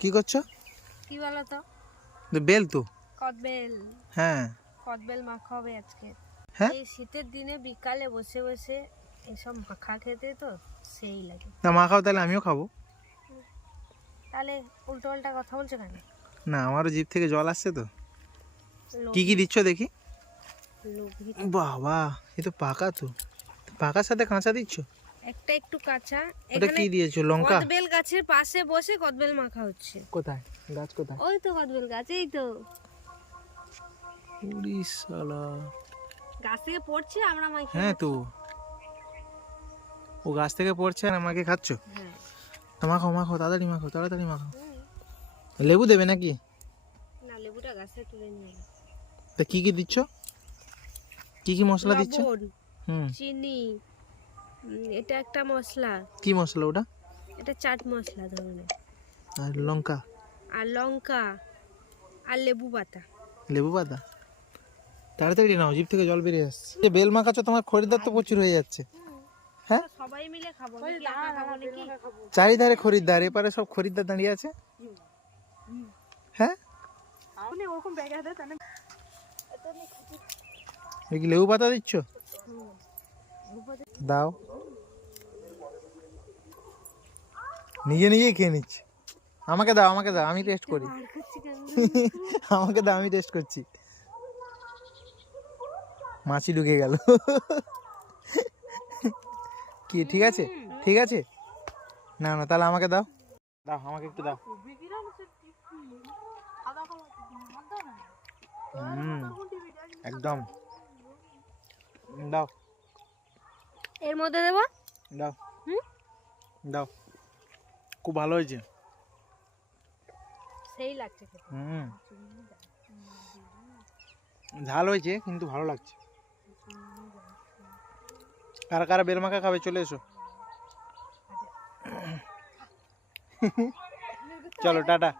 কি করছ? কি বলো তো? বেল তো। কদবেল। হ্যাঁ। কদবেল মাখা হবে আজকে। হ্যাঁ? এই শীতের দিনে বিকালে বসে বসে এসব মাখা খেতে তো সেই লাগে। তা মা খাও তাহলে আমিও খাব। তাহলে উল্টো পাল্টা কথা বলছো কেন? না আমারও জিভ থেকে জল আসছে তো। কি কি দিচ্ছ দেখি। বাবা এ তো পাকা তো। পাকার সাথে কাঁচা দিচ্ছ? একটা একটু কাঁচা। ওটা কি দিয়েছ লঙ্কা? কদবেল গাছের পাশে বসে কদবেল মাখা হচ্ছে। কোথায়? গাছ কোথায়? ওই তো কদবেল গাছ এই তো। ওরে শালা। গাছ থেকে পড়ছে আমরা মাখি হ্যাঁ তো। ও গাছ থেকে পড়ছে আর আমাকে খাচ্ছ? হ্যাঁ। তো মাখো মাখো তাড়াতাড়ি মাখো তাড়াতাড়ি মাখো। লেবু দেবে নাকি? না লেবুটা গাছে তুলে নিয়ে। তা কি কি দিচ্ছ? কি কি মশলা দিচ্ছ? হুম। চিনি এটা একটা মশলা। কি মশলা ওটা? এটা চাট মশলা ধরনের। আর লঙ্কা? আর লঙ্কা আর লেবু পাতা। লেবু পাতা? তাড়াতাড়ি নাও জিভ থেকে জল বেরিয়ে আসছে। যে বেল মাখাচ্ছ তোমার খরিদ্দার তো প্রচুর হয়ে যাচ্ছে। হ্যাঁ? সবাই মিলে খাব চারিধারে খরিদ্দার এপারে সব খরিদ্দার দাঁড়িয়ে আছে। হ্যাঁ? ওরকম ব্যাগে হাতে তাহলে লেবু পাতা দিচ্ছ? দাও। নিজে নিজেই খেয়ে নিচ্ছে। আমাকে দাও আমাকে দাও আমি টেস্ট করি। আমাকে দাও আমি টেস্ট করছি। মাছি ঢুকে গেল। কি ঠিক আছে? ঠিক আছে? না না তাহলে আমাকে দাও। দাও আমাকে একটু দাও। একদম। দাও। এর মধ্যে দেবো? দাও। দাও। খুব ভালো হয়েছে। সেই লাগছে হুম। ঝাল হয়েছে কিন্তু ভালো লাগছে। কারা কারা বেলমাখা খাবে চলে এসো। চলো টাটা।